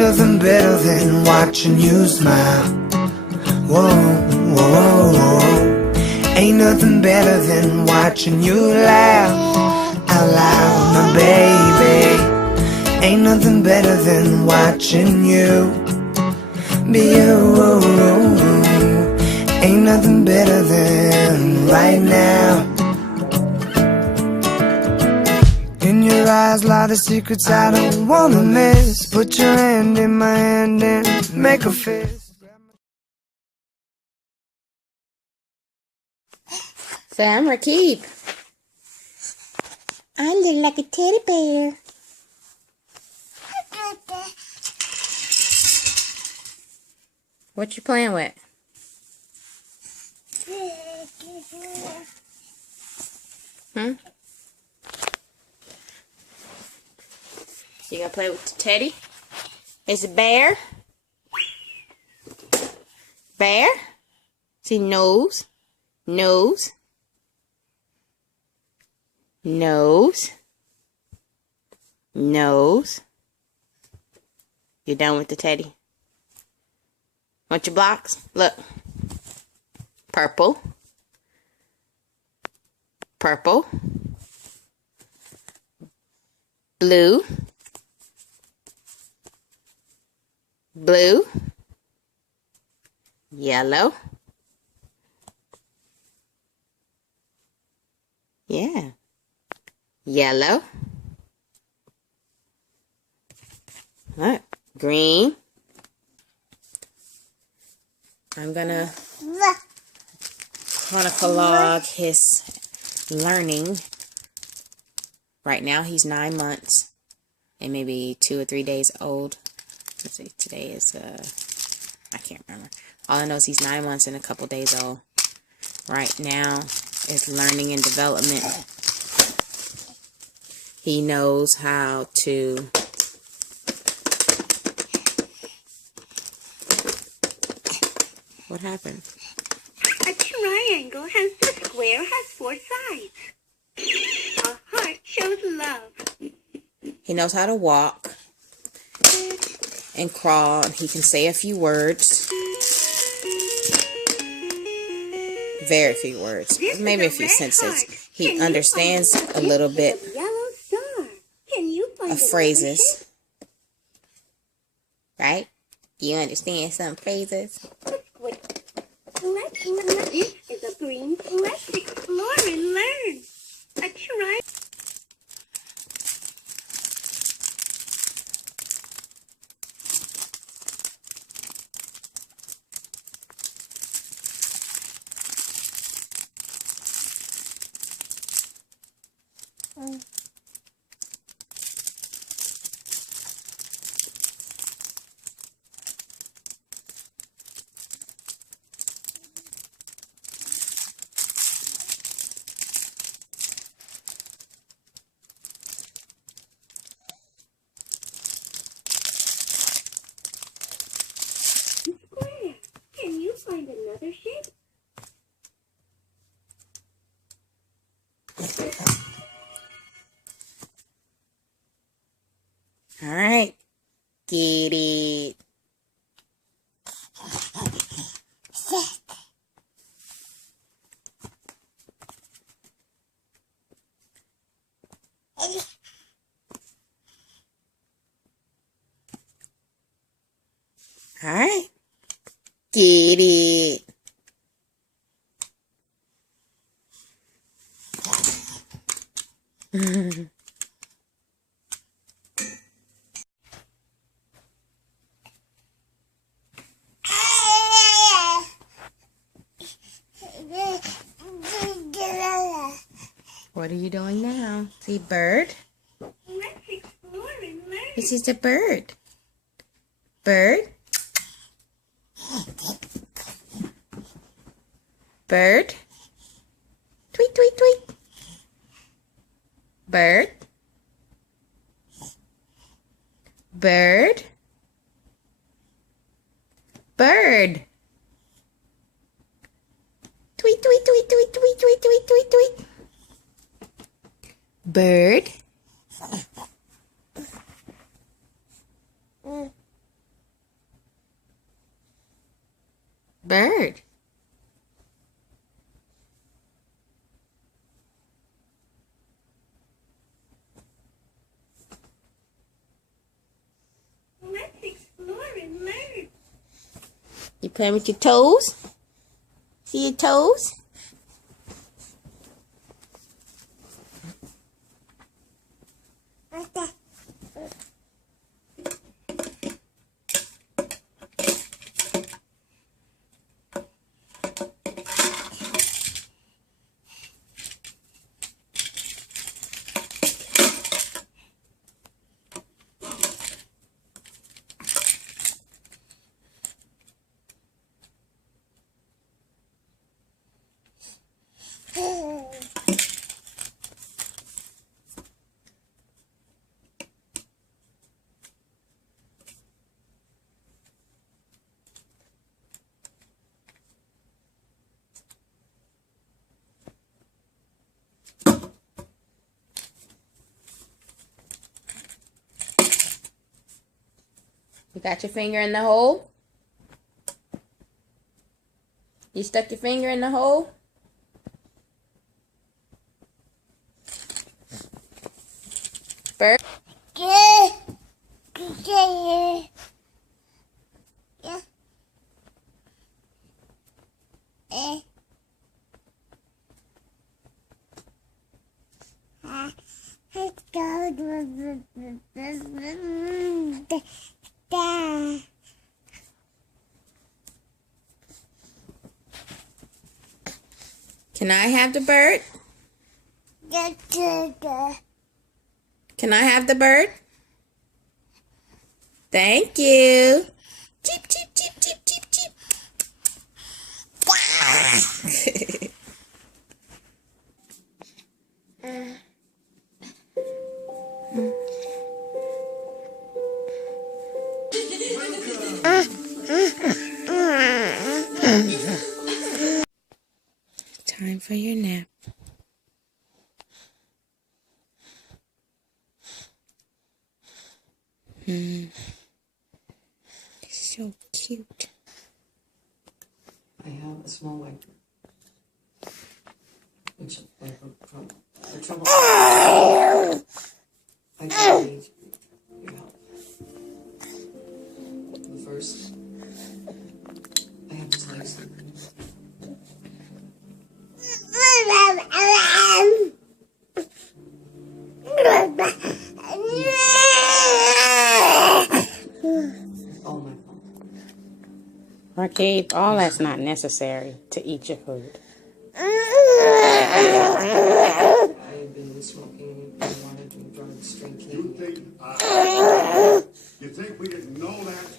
nothing better than watching you smile. Whoa, whoa, whoa, whoa. Ain't nothing better than watching you laugh out loud, my baby. Ain't nothing better than watching you be you. Ain't nothing better than right now. In your eyes lie the secrets I don't wanna miss. Put your hand in my hand and make a fist. Sam, Raqeeb, I look like a teddy bear. What you playing with? Hmm? You gonna play with the teddy? Is it bear? Bear? See, nose, nose, nose, nose. You done with the teddy? Want your blocks? Look. Purple. Purple. Blue. Blue. Yellow. Yeah. Yellow. Look. Green. I'm gonna chronologue his learning. Right now he's 9 months and maybe 2 or 3 days old. Let's see, today is I can't remember. All I know is he's 9 months and a couple days old. Right now is learning and development. He knows how to What happened? A triangle has a square has 4 sides. A heart shows love. He knows how to walk and crawl, and he can say a few words. Very few words. Maybe a few sentences. He understands a little bit of phrases. Right? You understand some phrases? This is a green. Let's explore and learn. A triangle. Can you find another shape? All right. Get it. All right. Get it. What are you doing now? See, bird? Let's explore and learn. This is a bird. Bird? Bird? Tweet, tweet, tweet. Bird? Bird? Bird? Tweet, tweet, tweet, tweet, tweet, tweet, tweet, tweet, tweet. Bird? You playing with your toes? See your toes? You got your finger in the hole? You stuck your finger in the hole? First. Can I have the bird? Can I have the bird? Thank you. Cheep, cheep, cheep, cheep, cheep, cheep. Time for your nap. So cute. I have a small wiper. Which for trouble. I do need your help. But first, I have to tell you something. All my fault. Raqeeb, all that's not necessary to eat your food. I've been smoking marijuana, doing drugs, drinking. You think we didn't know that?